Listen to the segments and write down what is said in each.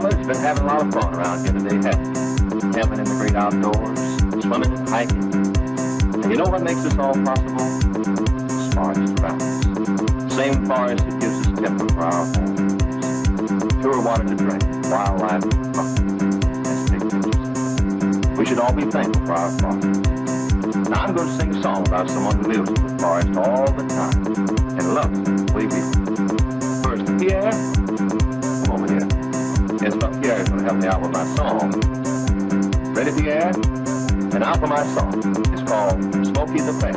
fellas been having a lot of fun around here today, haven't you? Camping in the great outdoors, swimming and hiking. And you know what makes this all possible? This forest around us. Same forest that gives us timber for our homes, pure water to drink, wildlife to fun, and take pictures. We should all be thankful for our forest. Now I'm going to sing a song about someone who lives in the forest all the time and loves it, believe me. First, Pierre, come over here. Yes, but Pierre is going to help me out with my song. Ready, Pierre? And now for my song. It's called Smokey the Bear.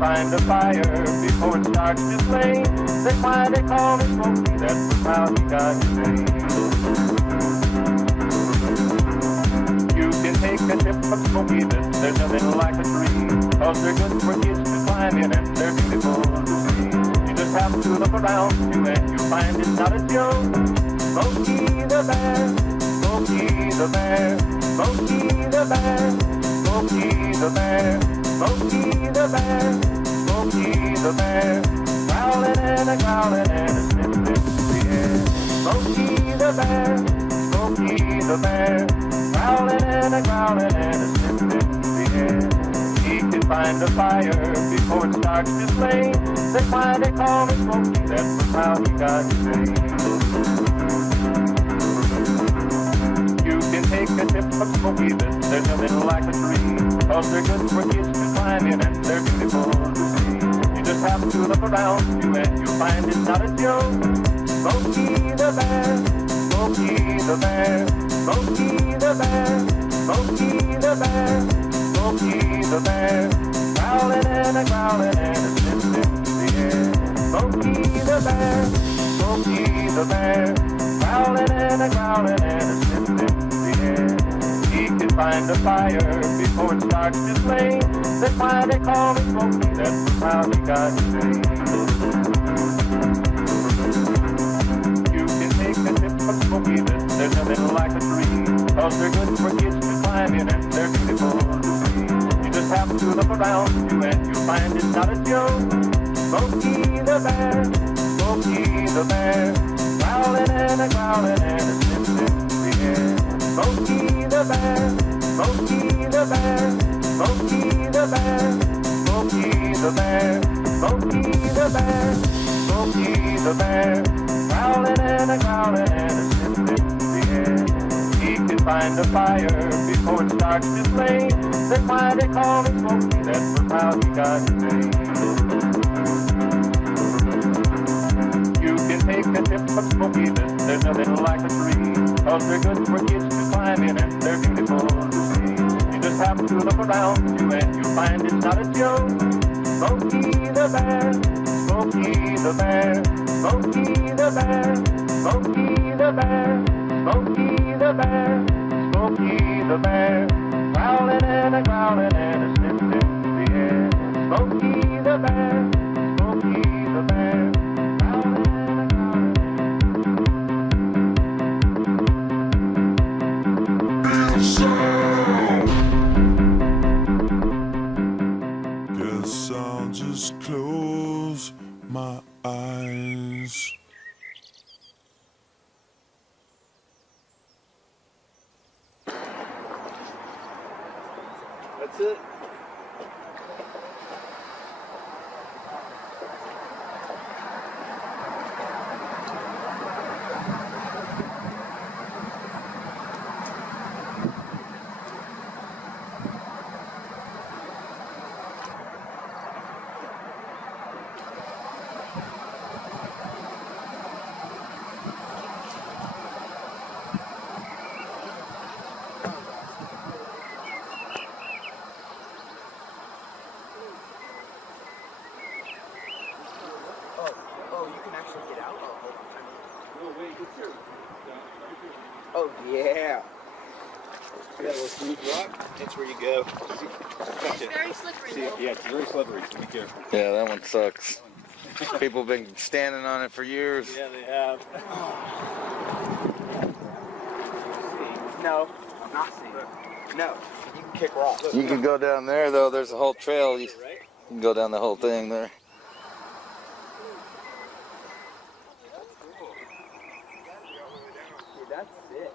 Find a fire before it starts to flame. That's why they call me Smokey, that's how he got his name. You can take a tip of Smokey, there's nothing like a tree, cause they're good for kids to climb in and they're beautiful to see. You just have to look around you and you find it's not a joke. Smokey the bear, Smokey the bear, Smokey the bear, Smokey the bear, Smokey the bear, Smokey the bear, growling and a growling and a sniffing in the air. Smokey the bear, Smokey the bear, growling and a growling and a sniffing in the air. He can find a fire before it starts to flame. That's why they call me Smokey, that's how he got his name. You can take a tip of Smokey, there's nothing like a tree, cause they're good for kids to climb in and they're beautiful to see. You just have to look around you and you'll find it's not a joke. Smokey the bear, Smokey the bear, Smokey the bear, Smokey the bear, Smokey the bear, growling and a growling and a sniffing in the air. Smokey the bear, Smokey the bear, growling and a growling and a sniffing in the air. He can find a fire before it starts to flame. That's why they call me Smokey, that's how he got his name. You can take a tip of Smokey, there's nothing like a tree, cause they're good for kids to climb in and they're beautiful to see. You just have to look around you and you'll find it's not a joke. Smokey the bear, Smokey the bear, growling and a growling and a sniffing in the air. Smokey the bear, Smokey the bear, Smokey the bear, Smokey the bear, Smokey the bear, Smokey the bear, growling and a growling and a sniffing in the air. He can find a fire before it starts to flame. That's why they call me Smokey, that's how he got his name. You can take a tip of Smokey, there's nothing like a tree, cause they're good for kids to climb in and they're beautiful to see. You just have to look around you and you'll find it's not a joke. Smokey the bear, Smokey the bear, Smokey the bear, Smokey the bear, Smokey the bear, Smokey the bear, growling and a growling and a sniffing in the air. Smokey the bear, Smokey the bear, growling and a growling. Guess I'll just close my eyes. That's it. Oh yeah. See that little smooth rock? That's where you go. It's very slippery though. Yeah, it's very slippery, so be careful. Yeah, that one sucks. People have been standing on it for years. Yeah, they have. No, I'm not seeing it. No, you can kick rocks. You can go down there though, there's a whole trail. You can go down the whole thing there. Dude, that's sick.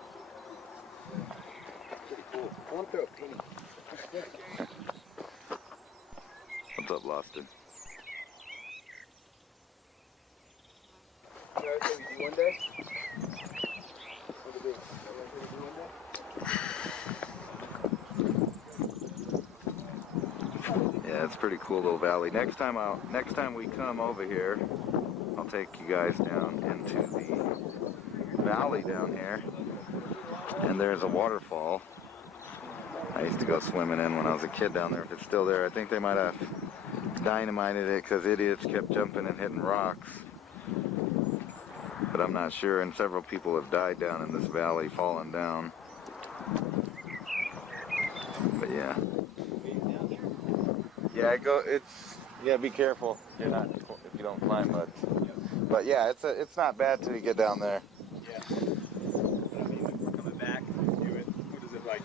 Pretty cool. I want to throw a penny. What's up, Loston? You know what we do one day? What do we do one day? Yeah, it's a pretty cool little valley. Next time we come over here, I'll take you guys down into the valley down here. And there's a waterfall. I used to go swimming in when I was a kid down there. If it's still there, I think they might have dynamited it because idiots kept jumping and hitting rocks. But I'm not sure, and several people have died down in this valley, fallen down. But yeah. Yeah, be careful. If you don't climb much. But yeah, it's not bad till you get down there. Yeah. But I mean, like, we're coming back to do it. What is it, like,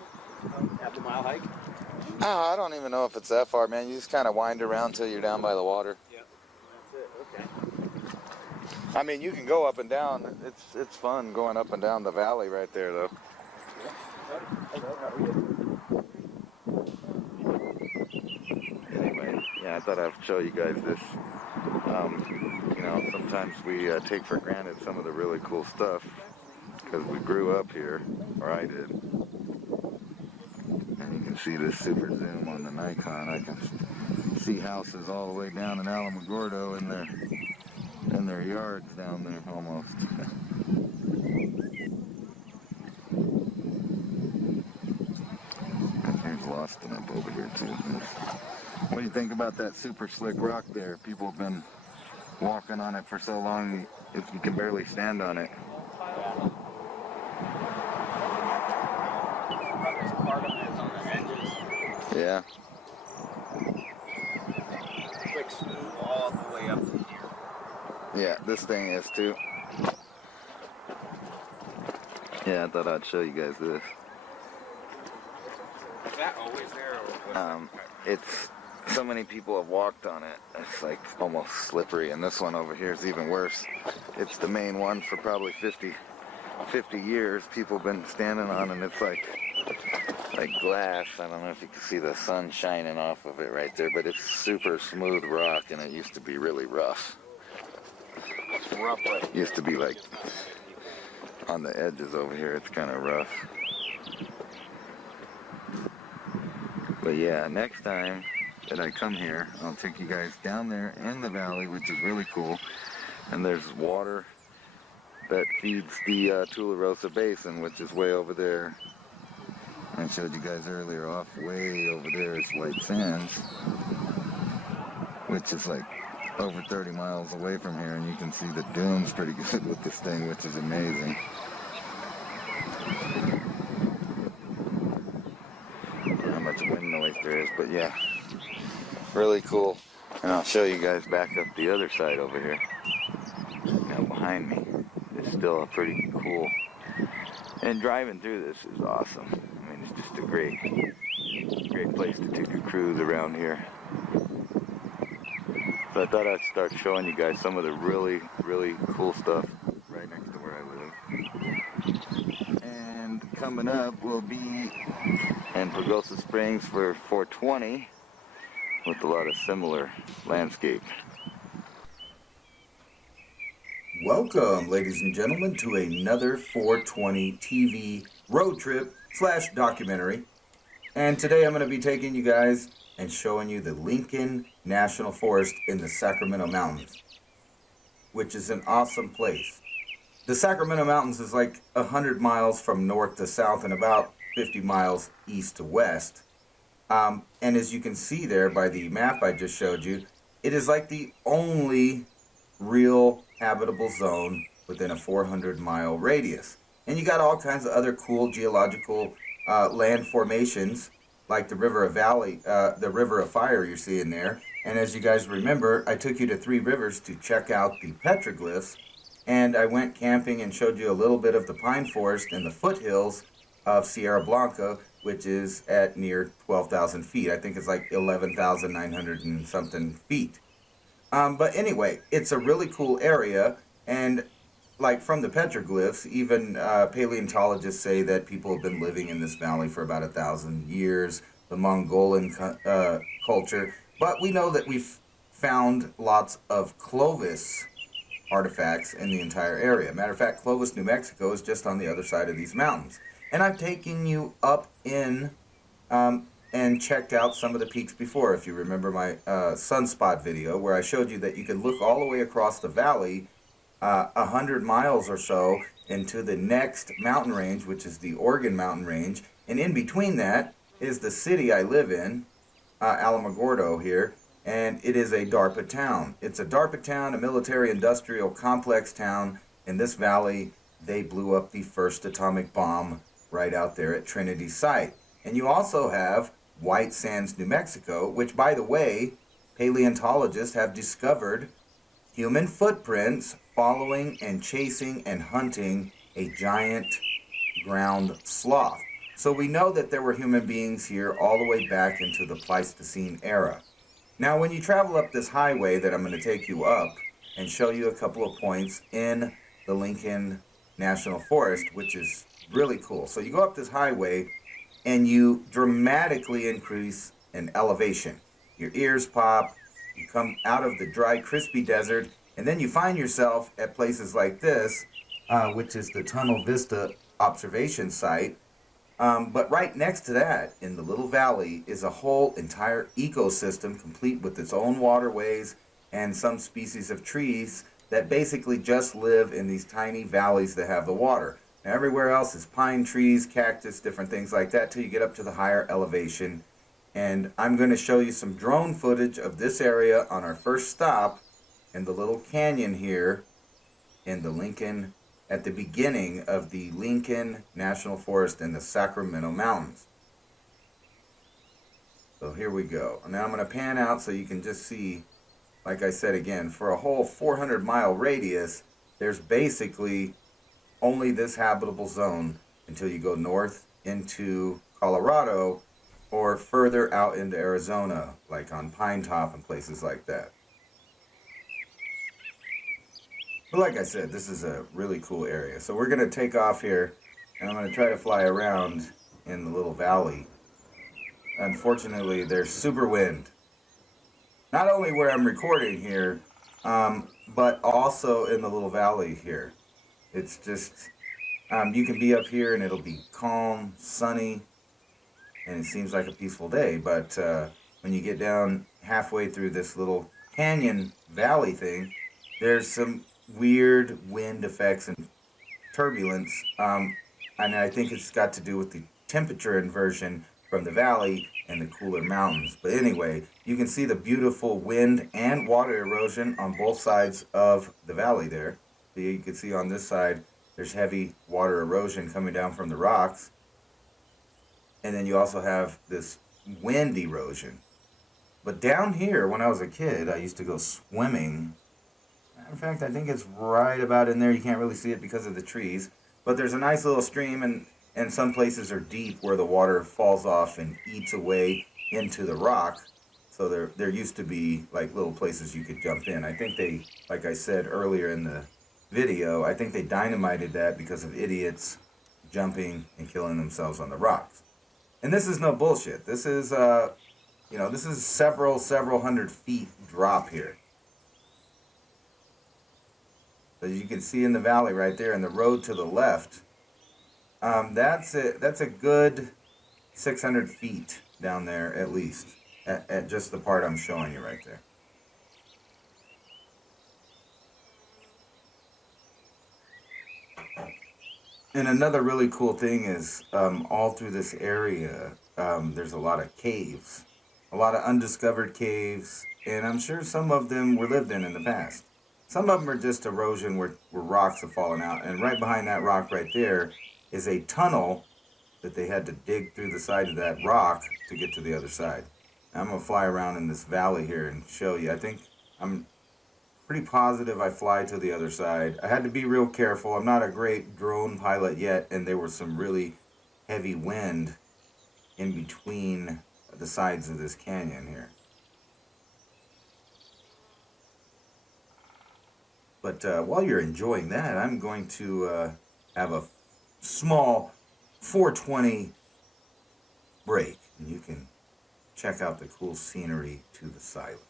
half a mile hike? Oh, I don't even know if it's that far, man. You just kind of wind around till you're down by the water. Yeah. That's it. Okay. I mean, you can go up and down. It's fun going up and down the valley right there, though. Anyway, yeah, I thought I'd show you guys this. You know, sometimes we take for granted some of the really cool stuff because we grew up here, or I did. And you can see this super zoom on the Nikon. I can see houses all the way down in Alamogordo in their yards down there almost. There's Loston up over here too. What do you think about that super slick rock there? People have been walking on it for so long, you can barely stand on it. Yeah. It's like smooth all the way up to here. Yeah, this thing is too. Yeah, I thought I'd show you guys this. Is that always there? Or It's so many people have walked on it. It's like almost slippery, and this one over here is even worse. It's the main one for probably 50 years. People have been standing on, and it's like glass. I don't know if you can see the sun shining off of it right there, but it's super smooth rock, and it used to be really rough. rough way. Used to be like on the edges over here. It's kind of rough. But yeah, next time that I come here, I'll take you guys down there in the valley, which is really cool. And there's water that feeds the Tularosa Basin, which is way over there. I showed you guys earlier, off way over there is White Sands, which is like over 30 miles away from here, and you can see the dunes pretty good with this thing, which is amazing. How much wind noise there is, but yeah, really cool. And I'll show you guys back up the other side over here. Now behind me is still a pretty cool. And driving through this is awesome. I mean, it's just a great place to take a cruise around here. So I thought I'd start showing you guys some of the really, really cool stuff right next to where I live. And coming up will be in Pagosa Springs for 420 with a lot of similar landscape. Welcome, ladies and gentlemen, to another 420 TV road trip / documentary. And today I'm going to be taking you guys and showing you the Lincoln National Forest in the Sacramento Mountains, which is an awesome place. The Sacramento Mountains is like 100 miles from north to south and about 50 miles east to west. And as you can see there by the map I just showed you, it is like the only real habitable zone within a 400-mile radius. And you got all kinds of other cool geological land formations, like the River of Fire you're seeing there. And as you guys remember, I took you to Three Rivers to check out the petroglyphs, and I went camping and showed you a little bit of the pine forest in the foothills of Sierra Blanca, which is at near 12,000 feet. I think it's like 11,900 and something feet. But anyway, it's a really cool area, and like from the petroglyphs, even paleontologists say that people have been living in this valley for about 1,000 years, the Mongolian culture. But we know that we've found lots of Clovis artifacts in the entire area. Matter of fact, Clovis, New Mexico is just on the other side of these mountains. And I've taken you up in and checked out some of the peaks before. If you remember my sunspot video, where I showed you that you can look all the way across the valley 100 miles or so into the next mountain range, which is the Oregon Mountain Range. And in between that is the city I live in, Alamogordo here, and it is a DARPA town. It's a DARPA town, a military-industrial complex town. In this valley, they blew up the first atomic bomb right out there at Trinity Site. And you also have White Sands, New Mexico, which, by the way, paleontologists have discovered human footprints following and chasing and hunting a giant ground sloth. So we know that there were human beings here all the way back into the Pleistocene era. Now, when you travel up this highway that I'm going to take you up and show you a couple of points in the Lincoln National Forest, which is really cool. So you go up this highway and you dramatically increase in elevation. Your ears pop, you come out of the dry, crispy desert, and then you find yourself at places like this, which is the Tunnel Vista observation site. But right next to that, in the little valley, is a whole entire ecosystem complete with its own waterways and some species of trees that basically just live in these tiny valleys that have the water. Now, everywhere else is pine trees, cactus, different things like that till you get up to the higher elevation. And I'm going to show you some drone footage of this area on our first stop in the little canyon here in the Lincoln, at the beginning of the Lincoln National Forest in the Sacramento Mountains. So here we go. Now I'm going to pan out so you can just see, like I said again, for a whole 400-mile radius, there's basically only this habitable zone until you go north into Colorado or further out into Arizona, like on Pine Top and places like that. But like I said, this is a really cool area. So we're going to take off here, and I'm going to try to fly around in the little valley. Unfortunately, there's super wind. Not only where I'm recording here, but also in the little valley here. It's just, you can be up here and it'll be calm, sunny, and it seems like a peaceful day. But when you get down halfway through this little canyon valley thing, there's some weird wind effects and turbulence, and I think it's got to do with the temperature inversion from the valley and the cooler mountains. But anyway, you can see the beautiful wind and water erosion on both sides of the valley there. So you can see on this side there's heavy water erosion coming down from the rocks, and then you also have this wind erosion. But down here, when I was a kid, I used to go swimming. In fact, I think it's right about in there. You can't really see it because of the trees. But there's a nice little stream, and some places are deep where the water falls off and eats away into the rock. So there used to be like little places you could jump in. I think they, like I said earlier in the video, I think they dynamited that because of idiots jumping and killing themselves on the rocks. And this is no bullshit. This is, this is several hundred feet drop here. As you can see in the valley right there, and the road to the left, that's a good 600 feet down there at least, at just the part I'm showing you right there. And another really cool thing is all through this area, there's a lot of caves, a lot of undiscovered caves, and I'm sure some of them were lived in the past. Some of them are just erosion where rocks have fallen out. And right behind that rock right there is a tunnel that they had to dig through the side of that rock to get to the other side. Now I'm going to fly around in this valley here and show you. I think I'm pretty positive I fly to the other side. I had to be real careful. I'm not a great drone pilot yet, and there was some really heavy wind in between the sides of this canyon here. But while you're enjoying that, I'm going to have a small 420 break, and you can check out the cool scenery to the silence.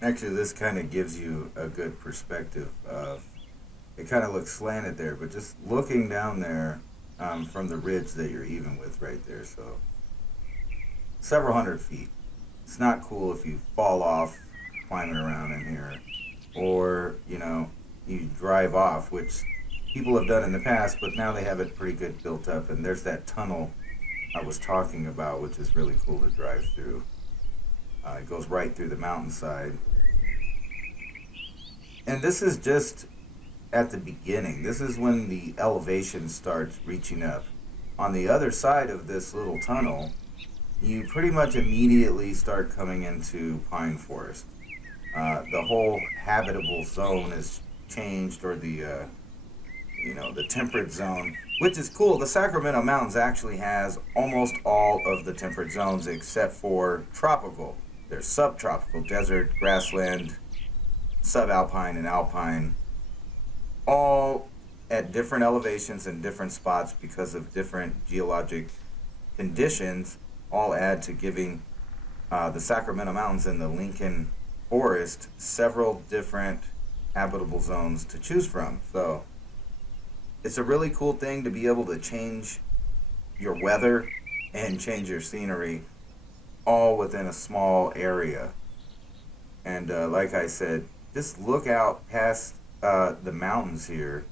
Actually, this kind of gives you a good perspective of, it kind of looks slanted there, but just looking down there from the ridge that you're even with right there, so several hundred feet. It's not cool if you fall off climbing around in here, or, you know, you drive off, which people have done in the past, but now they have it pretty good built up, and there's that tunnel I was talking about, which is really cool to drive through. It goes right through the mountainside. And this is just at the beginning. This is when the elevation starts reaching up. On the other side of this little tunnel, you pretty much immediately start coming into pine forest. The whole habitable zone is changed, or the temperate zone, which is cool. The Sacramento Mountains actually has almost all of the temperate zones except for tropical. There's subtropical, desert, grassland, subalpine, and alpine, all at different elevations and different spots because of different geologic conditions, all add to giving the Sacramento Mountains and the Lincoln Forest several different habitable zones to choose from. So it's a really cool thing to be able to change your weather and change your scenery all within a small area. And like I said, just look out past the mountains here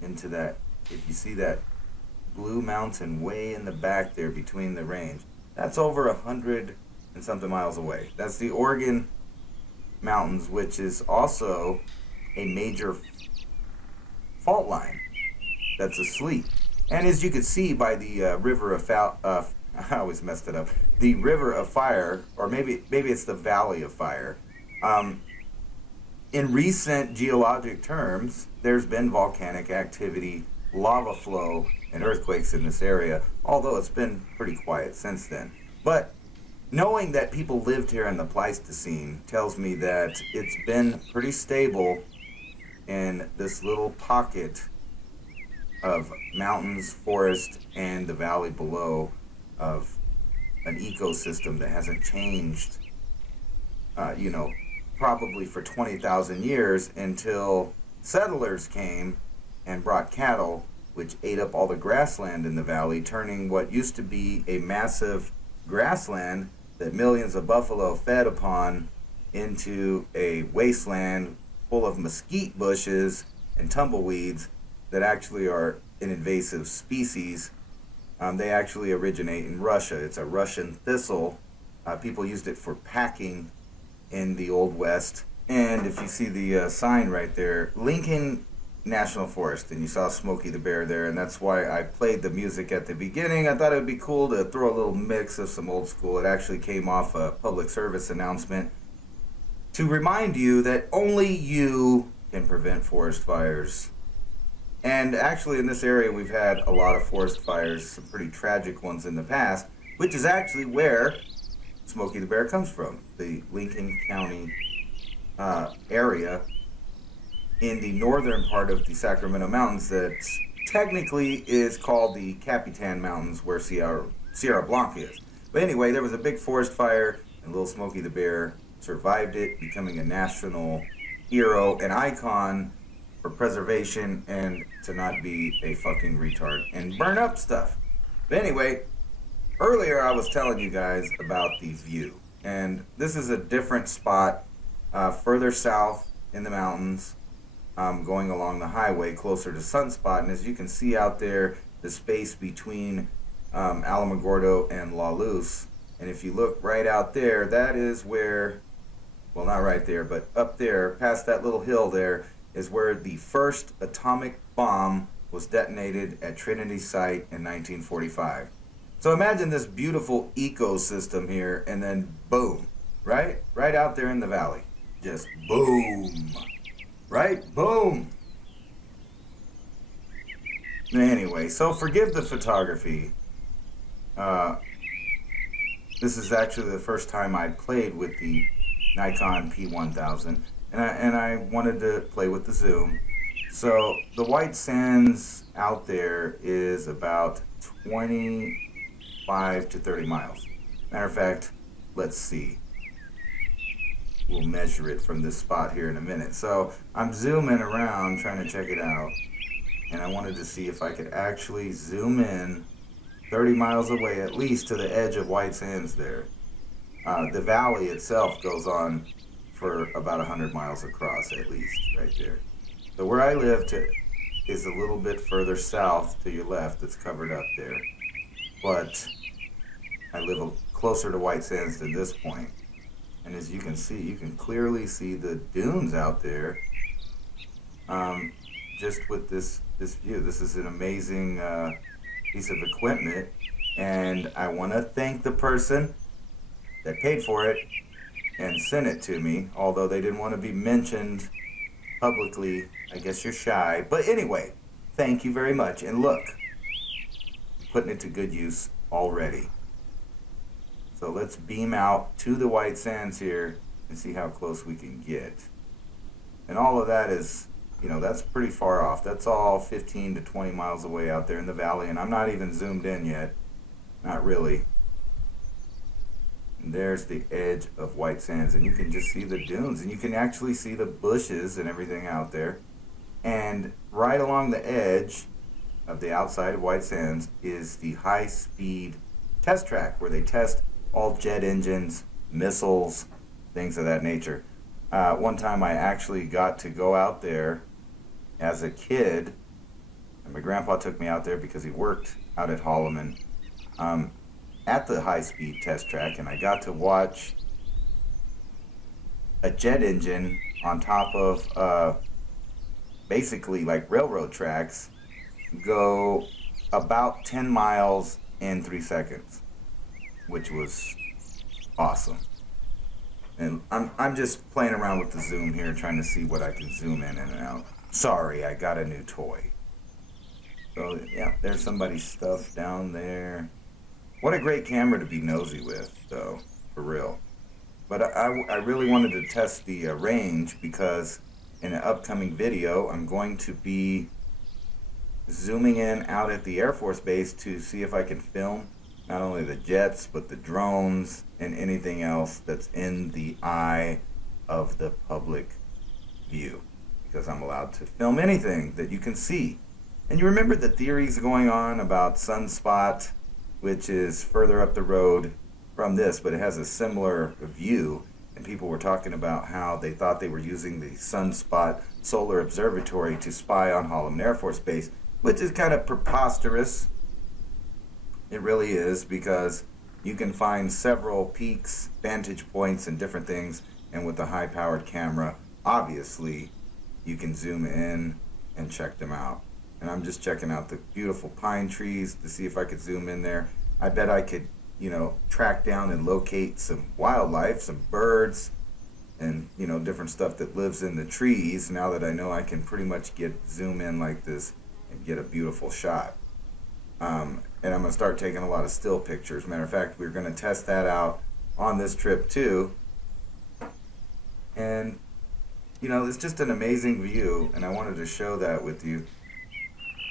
into that. If you see that blue mountain way in the back there between the range, that's over 100 and something miles away. That's the Oregon Mountains, which is also a major fault line that's asleep. And as you can see by the river of I always messed it up. The River of Fire, or maybe it's the Valley of Fire. In recent geologic terms, there's been volcanic activity, lava flow and earthquakes in this area, although it's been pretty quiet since then. But knowing that people lived here in the Pleistocene tells me that it's been pretty stable in this little pocket of mountains, forest, and the valley below of an ecosystem that hasn't changed, probably for 20,000 years until settlers came and brought cattle, which ate up all the grassland in the valley, turning what used to be a massive grassland that millions of buffalo fed upon into a wasteland full of mesquite bushes and tumbleweeds that actually are an invasive species. They actually originate in Russia. It's a Russian thistle. People used it for packing in the Old West. And if you see the sign right there, Lincoln National Forest, and you saw Smokey the Bear there, and that's why I played the music at the beginning. I thought it would be cool to throw a little mix of some old school. It actually came off a public service announcement to remind you that only you can prevent forest fires. And actually in this area we've had a lot of forest fires, some pretty tragic ones in the past, which is actually where Smokey the Bear comes from, the Lincoln County area in the northern part of the Sacramento Mountains that technically is called the Capitan Mountains, where Sierra Blanca is. But anyway, there was a big forest fire, and little Smokey the Bear survived it, becoming a national hero, an icon for preservation and to not be a fucking retard and burn up stuff. But anyway, earlier I was telling you guys about the view, and this is a different spot further south in the mountains, going along the highway closer to Sunspot. And as you can see out there, the space between Alamogordo and La Luz, and if you look right out there, that is where, well, not right there, but up there past that little hill there is where the first atomic bomb was detonated at Trinity Site in 1945. So imagine this beautiful ecosystem here, and then boom, right out there in the valley, just boom, right, boom. Anyway, so forgive the photography. This is actually the first time I played with the Nikon P1000, and I wanted to play with the zoom. So the White Sands out there is about 25 to 30 miles. Matter of fact, let's see. We'll measure it from this spot here in a minute. So I'm zooming around trying to check it out, and I wanted to see if I could actually zoom in 30 miles away at least to the edge of White Sands there. The valley itself goes on for about 100 miles across at least right there. So where I live is a little bit further south to your left. It's covered up there. But I live closer to White Sands than this point. And as you can see, you can clearly see the dunes out there just with this view. This is an amazing piece of equipment. And I want to thank the person that paid for it and sent it to me, although they didn't want to be mentioned publicly. I guess you're shy. But anyway, thank you very much. And look, putting it to good use already. So let's beam out to the White Sands here and see how close we can get. And all of that is, that's pretty far off. That's all 15 to 20 miles away out there in the valley, and I'm not even zoomed in yet. Not really. And there's the edge of White Sands, and you can just see the dunes, and you can actually see the bushes and everything out there. And right along the edge of the outside of White Sands is the high-speed test track where they test all jet engines, missiles, things of that nature. One time I actually got to go out there as a kid, and my grandpa took me out there because he worked out at Holloman at the high-speed test track, and I got to watch a jet engine on top of basically like railroad tracks go about 10 miles in 3 seconds, which was awesome. And I'm just playing around with the zoom here, trying to see what I can zoom in and out. Sorry, I got a new toy. So yeah, there's somebody's stuff down there. What a great camera to be nosy with, though, for real. But I really wanted to test the range because in an upcoming video, I'm going to be zooming in out at the Air Force Base to see if I can film not only the jets, but the drones and anything else that's in the eye of the public view. Because I'm allowed to film anything that you can see. And you remember the theories going on about Sunspot, which is further up the road from this, but it has a similar view. And people were talking about how they thought they were using the Sunspot Solar Observatory to spy on Holloman Air Force Base, which is kind of preposterous. It really is, because you can find several peaks, vantage points, and different things. And with a high-powered camera, obviously, you can zoom in and check them out. And I'm just checking out the beautiful pine trees to see if I could zoom in there. I bet I could, track down and locate some wildlife, some birds, and, different stuff that lives in the trees, now that I know I can pretty much zoom in like this and get a beautiful shot. And I'm going to start taking a lot of still pictures. Matter of fact, we're going to test that out on this trip too. And, it's just an amazing view, and I wanted to show that with you.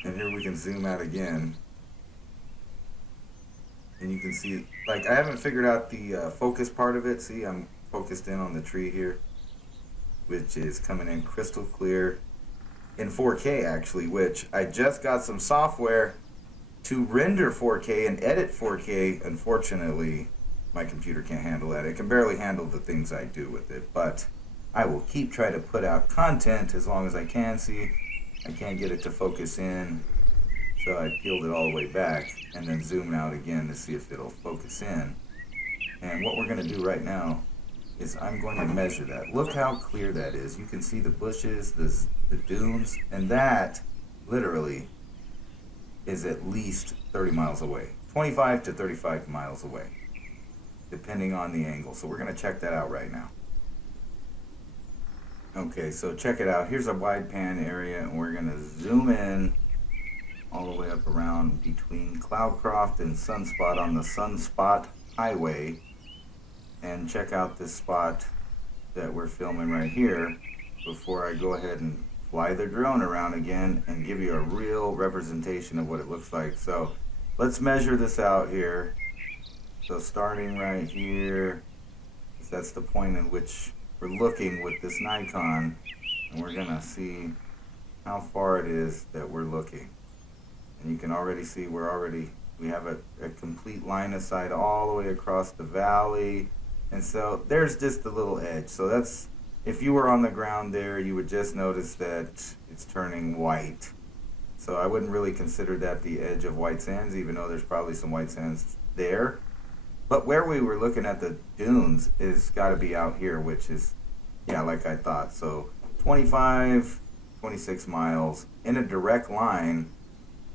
And here we can zoom out again. And you can see, like, I haven't figured out the focus part of it. See, I'm focused in on the tree here, which is coming in crystal clear in 4K actually, which I just got some software to render 4K and edit 4K. Unfortunately, my computer can't handle that. It can barely handle the things I do with it, but I will keep trying to put out content as long as I can. See, I can't get it to focus in, so I peeled it all the way back and then zoomed out again to see if it'll focus in. And what we're going to do right now is I'm going to measure that. Look how clear that is. You can see the bushes, the dunes, and that literally is at least 30 miles away. 25 to 35 miles away, depending on the angle. So we're going to check that out right now. Okay, so check it out. Here's a wide pan area, and we're going to zoom in all the way up around between Cloudcroft and Sunspot on the Sunspot Highway, and check out this spot that we're filming right here before I go ahead and fly the drone around again and give you a real representation of what it looks like. So let's measure this out here. So starting right here, that's the point in which we're looking with this Nikon, and we're gonna see how far it is that we're looking. And you can already see we have a complete line of sight all the way across the valley. And so there's just a little edge. So that's, if you were on the ground there, you would just notice that it's turning white. So I wouldn't really consider that the edge of White Sands, even though there's probably some white sands there. But where we were looking at the dunes is got to be out here, which is, yeah, like I thought. So 25, 26 miles in a direct line,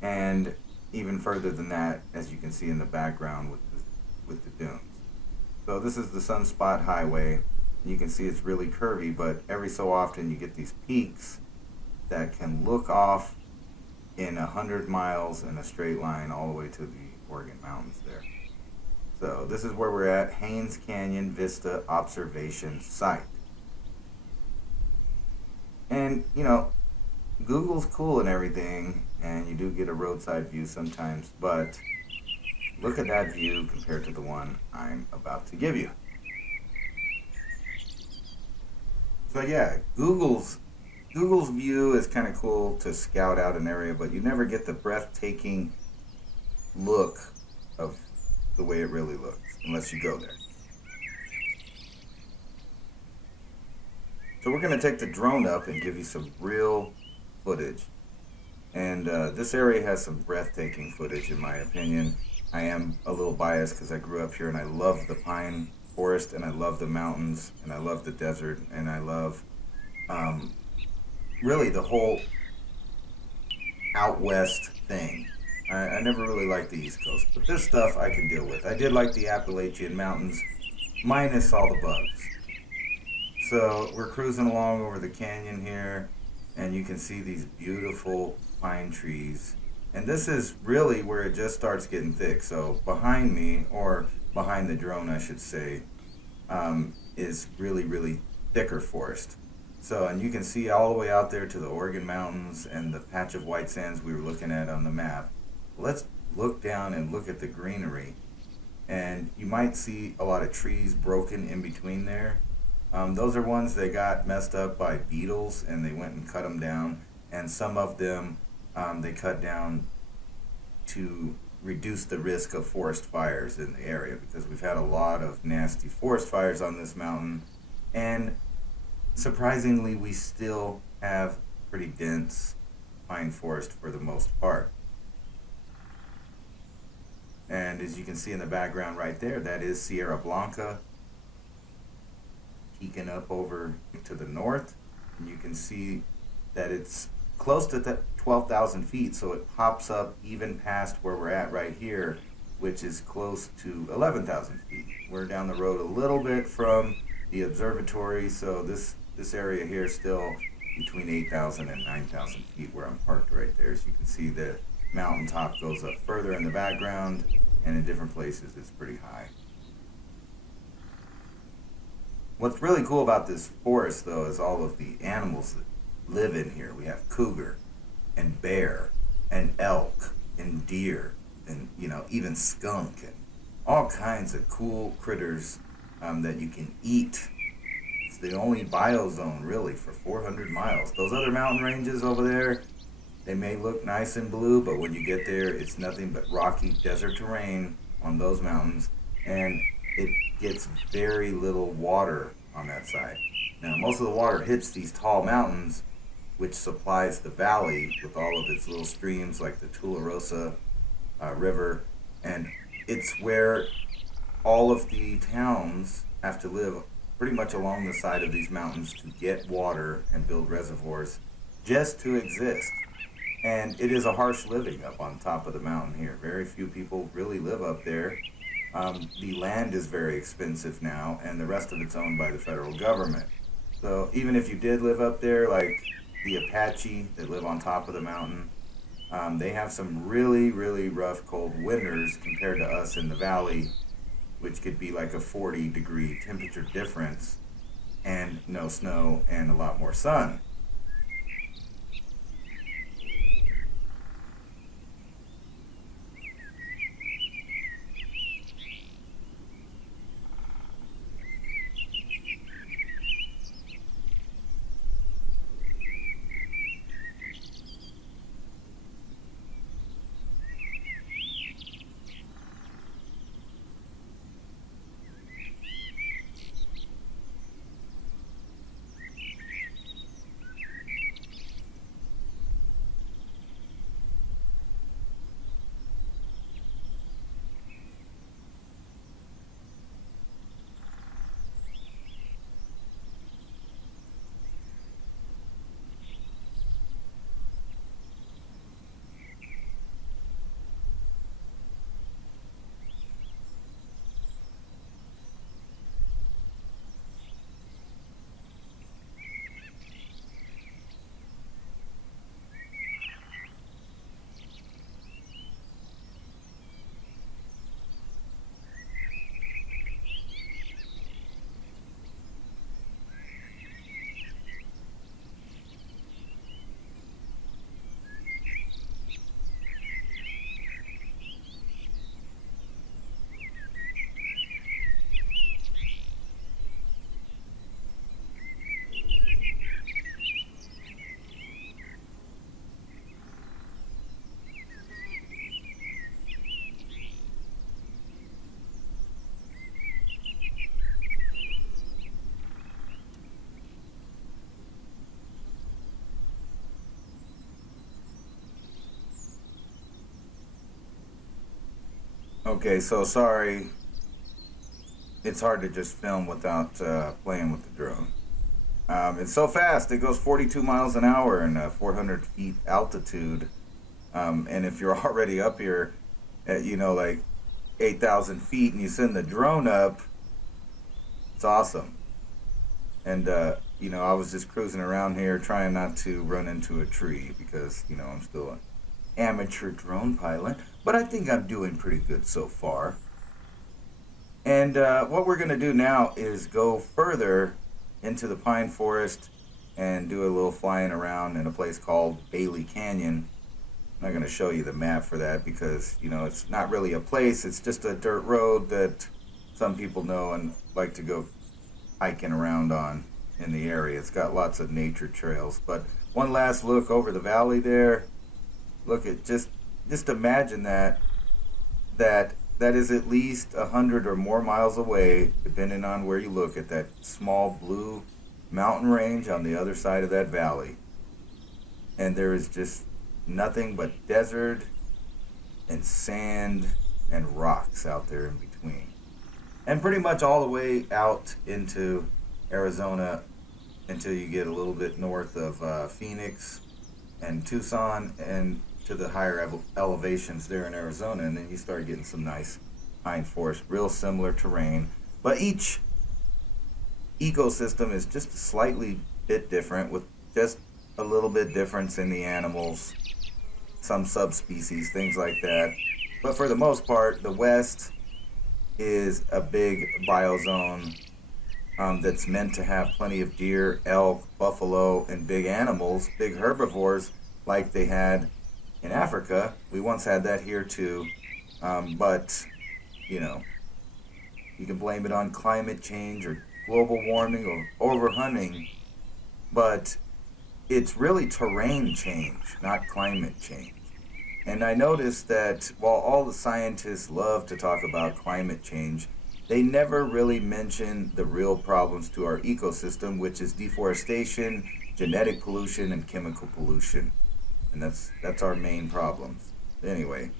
and even further than that, as you can see in the background with the dunes. So this is the Sunspot Highway. You can see it's really curvy, but every so often you get these peaks that can look off in 100 miles in a straight line all the way to the Oregon Mountains there. So this is where we're at, Haynes Canyon Vista Observation Site. And, Google's cool and everything, and you do get a roadside view sometimes, but look at that view compared to the one I'm about to give you. So yeah, Google's view is kind of cool to scout out an area, but you never get the breathtaking look of the way it really looks unless you go there. So we're going to take the drone up and give you some real footage. And this area has some breathtaking footage in my opinion. I am a little biased because I grew up here and I love the pine forest and I love the mountains and I love the desert and I love really the whole out west thing. I never really liked the East Coast, but this stuff I can deal with. I did like the Appalachian Mountains, minus all the bugs. So we're cruising along over the canyon here, and you can see these beautiful pine trees And this is really where it just starts getting thick. So behind me, or behind the drone I should say, is really, really thicker forest. So, and you can see all the way out there to the Oregon Mountains and the patch of white sands we were looking at on the map. Let's look down and look at the greenery. And you might see a lot of trees broken in between there. Those are ones that got messed up by beetles and they went and cut them down. And some of them they cut down to reduce the risk of forest fires in the area, because we've had a lot of nasty forest fires on this mountain. And surprisingly, we still have pretty dense pine forest for the most part. And as you can see in the background right there, that is Sierra Blanca peeking up over to the north. And you can see that it's close to 12,000 feet, so it pops up even past where we're at right here, which is close to 11,000 feet. We're down the road a little bit from the observatory, so this area here is still between 8,000 and 9,000 feet where I'm parked right there. So you can see the mountaintop goes up further in the background, and in different places it's pretty high. What's really cool about this forest, though, is all of the animals that live in here. We have cougar and bear and elk and deer and, you know, even skunk and all kinds of cool critters that you can eat. It's the only biozone really for 400 miles. Those other mountain ranges over there, they may look nice and blue, but when you get there, it's nothing but rocky desert terrain on those mountains, and it gets very little water on that side. Now, most of the water hits these tall mountains, which supplies the valley with all of its little streams like the Tularosa River, and it's where all of the towns have to live pretty much along the side of these mountains to get water and build reservoirs just to exist. And it is a harsh living up on top of the mountain here. Very few people really live up there. The land is very expensive now, and the rest of it's owned by the federal government. So even if you did live up there, like the Apache that live on top of the mountain, they have some really, really rough cold winters compared to us in the valley, which could be like a 40-degree temperature difference and no snow and a lot more sun. Okay, so sorry, it's hard to just film without playing with the drone. It's so fast, it goes 42 miles an hour and 400 feet altitude. And if you're already up here at, you know, like 8,000 feet and you send the drone up, it's awesome. And, you know, I was just cruising around here trying not to run into a tree because, you know, I'm still amateur drone pilot, but I think I'm doing pretty good so far. And what we're going to do now is go further into the pine forest and do a little flying around in a place called Bailey Canyon. I'm not going to show you the map for that because, you know, it's not really a place. It's just a dirt road that some people know and like to go hiking around on in the area. It's got lots of nature trails. But one last look over the valley there. Look at just imagine that is at least 100 or more miles away, depending on where you look, at that small blue mountain range on the other side of that valley. And there is just nothing but desert and sand and rocks out there in between. And pretty much all the way out into Arizona until you get a little bit north of Phoenix and Tucson and to the higher elevations there in Arizona, and then you start getting some nice pine forest, real similar terrain. But each ecosystem is just a slightly bit different, with just a little bit difference in the animals, some subspecies, things like that. But for the most part, the West is a big biozone that's meant to have plenty of deer, elk, buffalo, and big animals, big herbivores like they had in Africa. We once had that here too, but you know, you can blame it on climate change or global warming or overhunting, but it's really terrain change, not climate change. And I noticed that while all the scientists love to talk about climate change, they never really mention the real problems to our ecosystem, which is deforestation, genetic pollution, and chemical pollution. And that's our main problems. Anyway,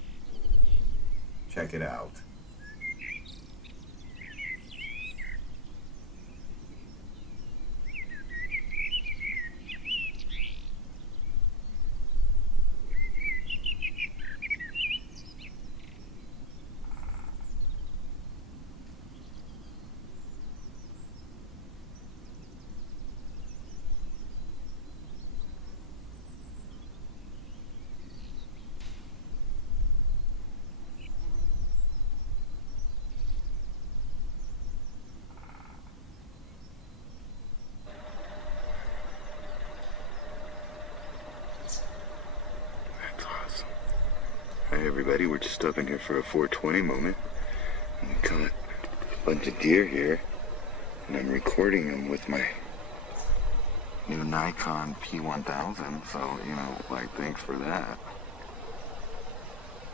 check it out. Hi everybody, we're just stopping here for a 420 moment. We caught a bunch of deer here, and I'm recording them with my new Nikon P1000, so, you know, like, thanks for that.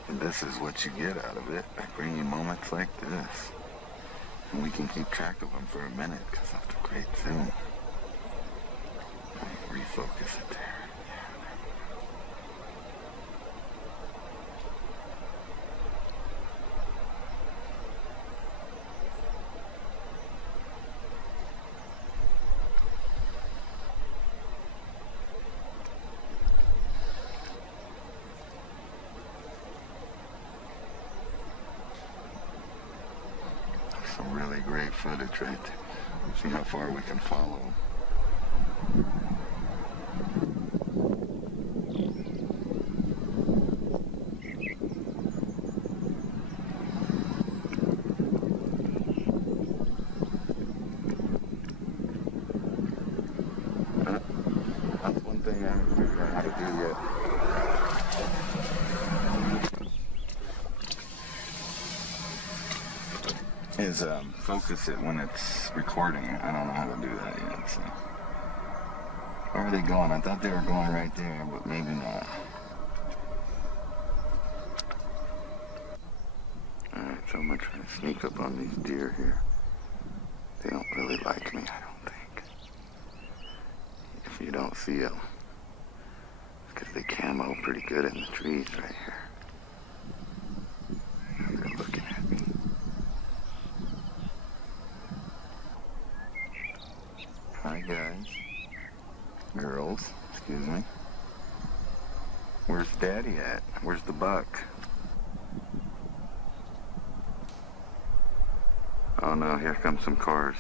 And this is what you get out of it. I bring you moments like this, and we can keep track of them for a minute, because that's a great zoom. Let me refocus it there. Some really great footage right there. See how far we can follow. That's one thing I haven't figured out how to do yet. Is focus it when it's recording. I don't know how to do that yet. So. Where are they going? I thought they were going right there, but maybe not. Alright, so I'm gonna try to sneak up on these deer here. They don't really like me, I don't think. If you don't see them, it's because they camo pretty good in the trees right here. They're looking at me. Hi guys. Girls, excuse me. Where's Daddy at? Where's the buck? Oh no, here come some cars.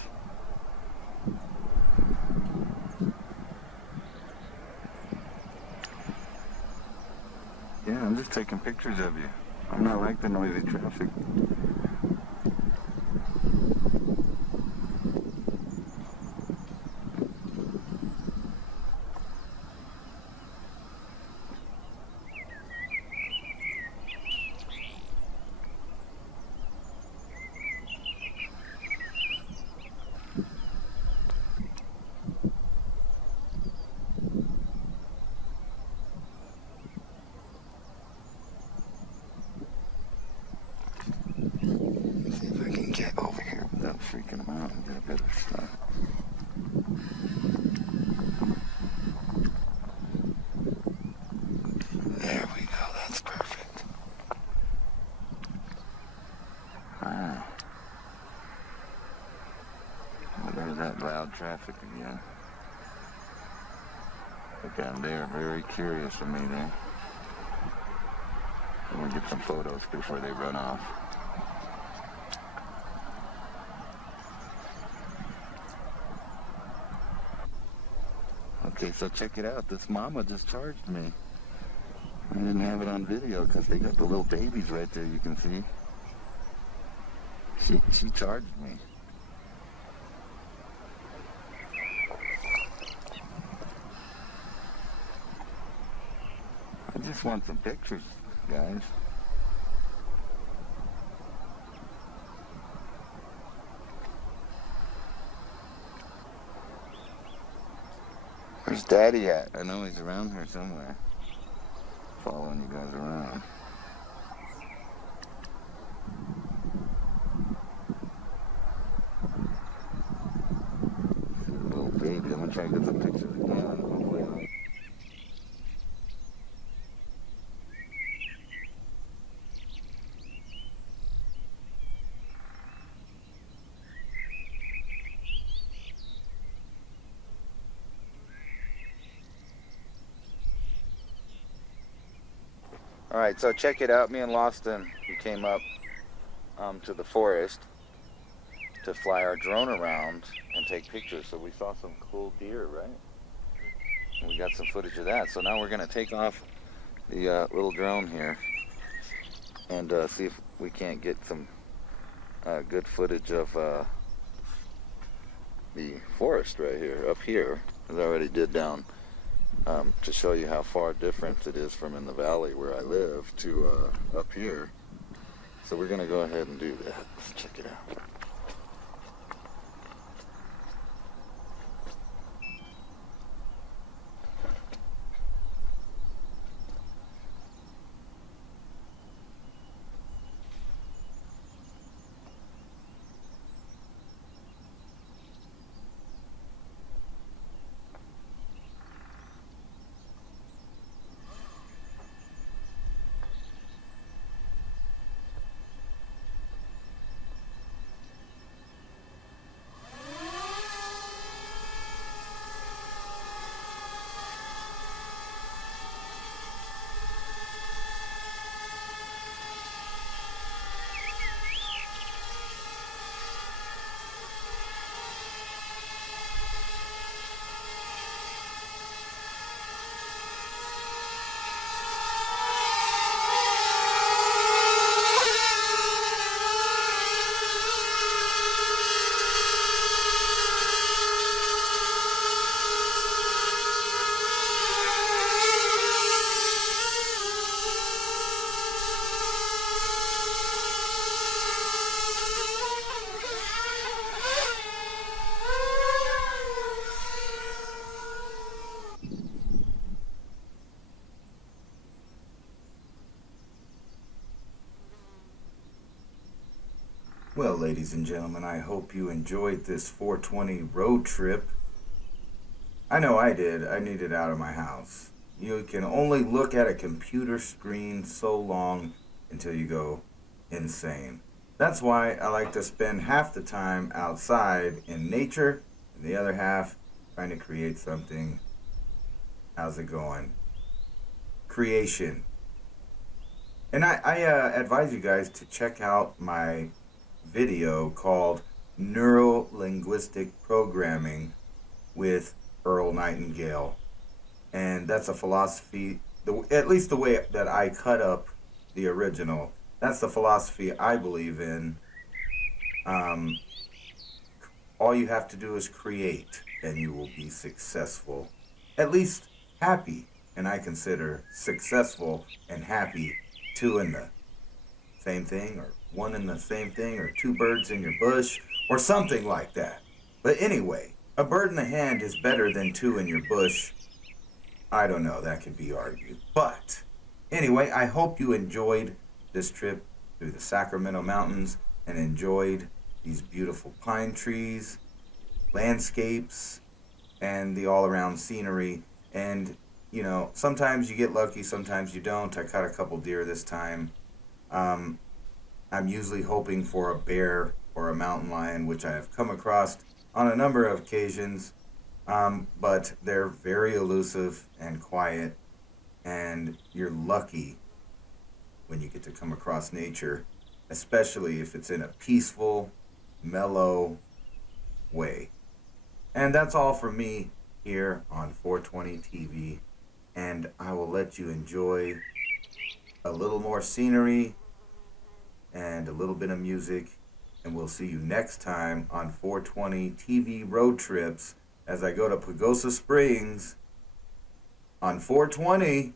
Yeah, I'm just taking pictures of you. I'm not like the noisy traffic. See if I can get over here without freaking them out and get a better shot. There we go, that's perfect. Wow. Well, there's that loud traffic again. Again, they are very curious of me there. We'll get some photos before they run off. Okay, so check it out. This mama just charged me. I didn't have it on video because they got the little babies right there, you can see. She charged me. I just want some pictures, guys. Where's Daddy at? I know he's around here somewhere. Following you guys around. See the little baby. I'm gonna try to get some pictures again. Hopefully. Alright, so check it out. Me and Lawson, we came up to the forest to fly our drone around and take pictures. So we saw some cool deer, right? And we got some footage of that. So now we're going to take off the little drone here and see if we can't get some good footage of the forest right here, up here, as I already did down. To show you how far different it is from in the valley where I live to up here. So we're going to go ahead and do that. Let's check it out. Well, ladies and gentlemen, I hope you enjoyed this 420 road trip. I know I did. I needed out of my house. You can only look at a computer screen so long until you go insane. That's why I like to spend half the time outside in nature and the other half trying to create something. How's it going? Creation. And I advise you guys to check out my video called Neuro-Linguistic Programming with Earl Nightingale. And that's a philosophy at least the way that I cut up the original. That's the philosophy I believe in. All you have to do is create, and you will be successful. At least happy. And I consider successful and happy two in the same thing, or one in the same thing, or two birds in your bush, or something like that. But anyway, a bird in the hand is better than two in your bush. I don't know, that could be argued. But anyway, I hope you enjoyed this trip through the Sacramento mountains and enjoyed these beautiful pine trees, landscapes, and the all-around scenery. And you know, sometimes you get lucky, sometimes you don't. I caught a couple deer this time. I'm usually hoping for a bear or a mountain lion, which I have come across on a number of occasions, but they're very elusive and quiet, and you're lucky when you get to come across nature, especially if it's in a peaceful, mellow way. And that's all from me here on 420 TV. And I will let you enjoy a little more scenery and a little bit of music. And we'll see you next time on 420 TV Road Trips as I go to Pagosa Springs on 420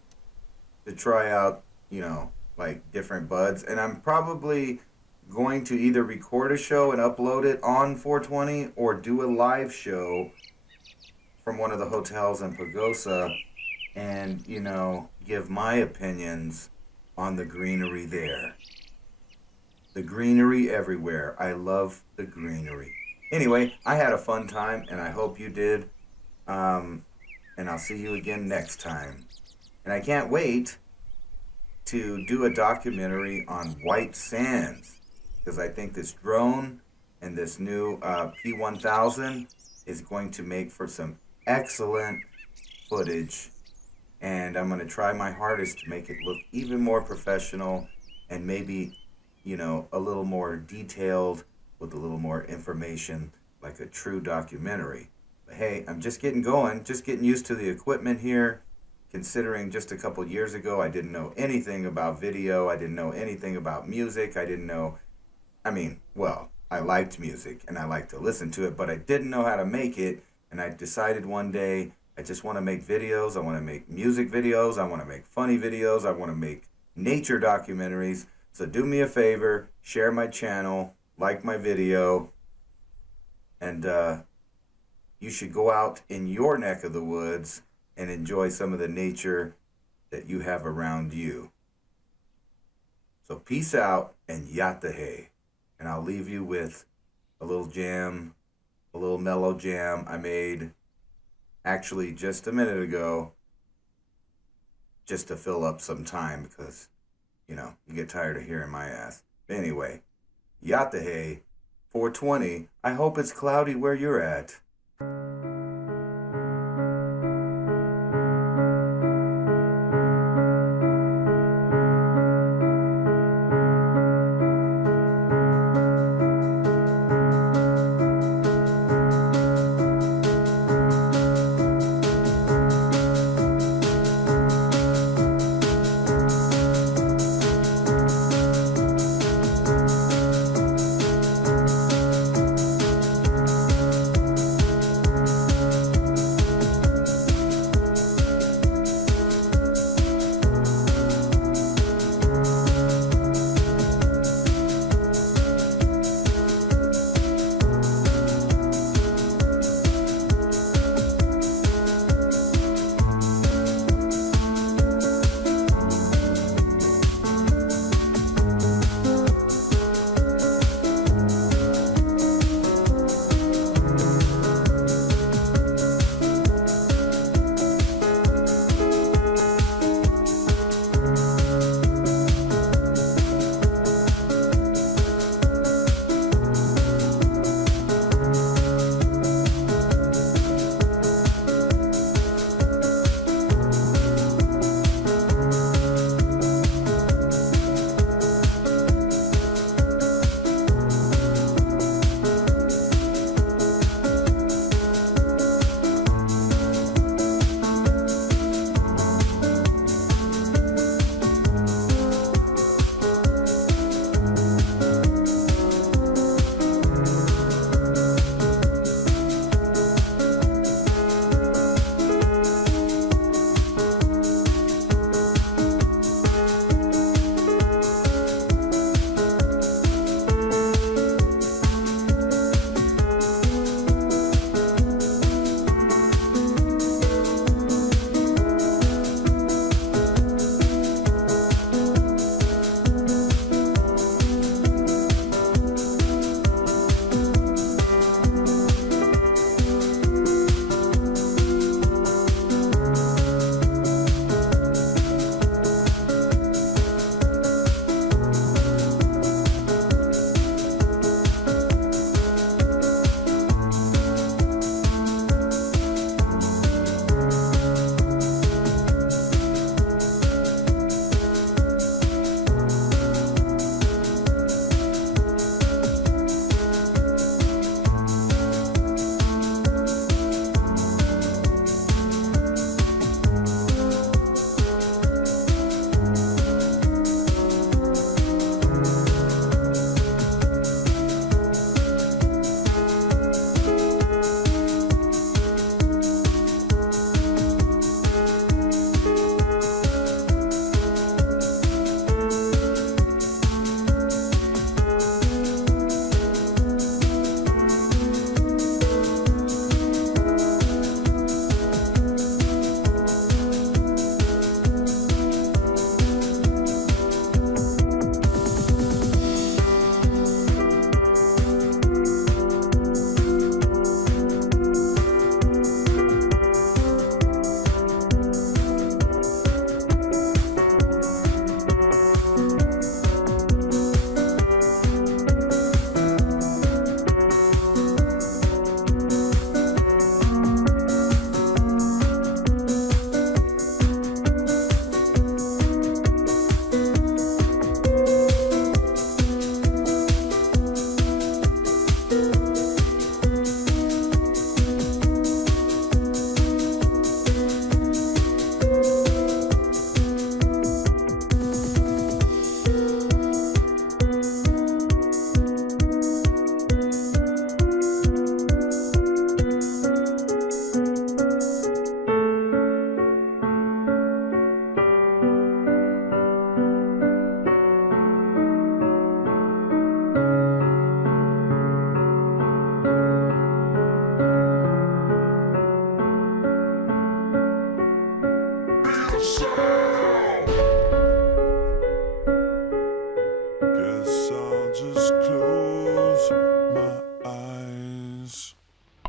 to try out, you know, like different buds. And I'm probably going to either record a show and upload it on 420 or do a live show from one of the hotels in Pagosa and, you know, give my opinions on the greenery there. The greenery everywhere. I love the greenery. Anyway, I had a fun time, and I hope you did. And I'll see you again next time. And I can't wait to do a documentary on white sands, because I think this drone and this new P1000 is going to make for some excellent footage. And I'm going to try my hardest to make it look even more professional and maybe, you know, a little more detailed with a little more information, like a true documentary. But hey, I'm just getting going, just getting used to the equipment here, considering just a couple years ago I didn't know anything about video, I didn't know anything about music, I didn't know, well, I liked music and I liked to listen to it, but I didn't know how to make it. And I decided one day I just want to make videos. I want to make music videos. I want to make funny videos. I want to make nature documentaries. So do me a favor, share my channel, like my video, and you should go out in your neck of the woods and enjoy some of the nature that you have around you. So peace out and yatta hey. And I'll leave you with a little jam, a little mellow jam I made actually just a minute ago, just to fill up some time because, you know, you get tired of hearing my ass. Anyway, yatta hey, 420. I hope it's cloudy where you're at.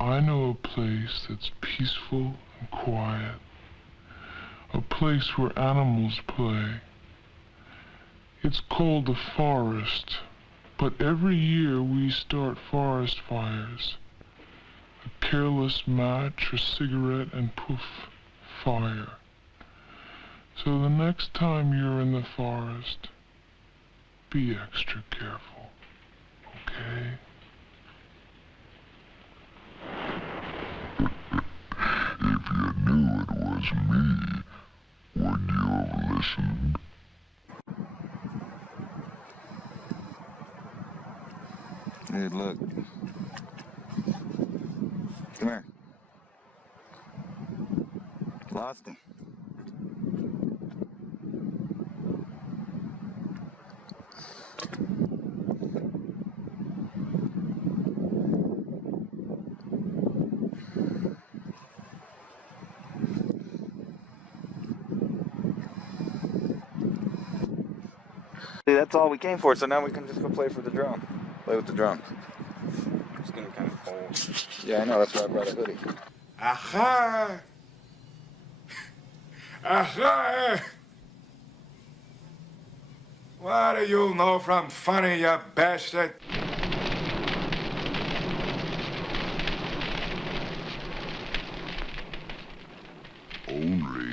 I know a place that's peaceful and quiet. A place where animals play. It's called the forest, but every year we start forest fires. A careless match or cigarette and poof, fire. So the next time you're in the forest, be extra careful, okay? If you knew it was me, would you have listened? Dude, look. Come here. Lost him. See, that's all we came for, so now we can just go play for the drone. Play with the drone. It's getting kind of cold. Yeah, I know, that's why I brought a hoodie. Aha! Aha! What do you know from funny, you bastard? Only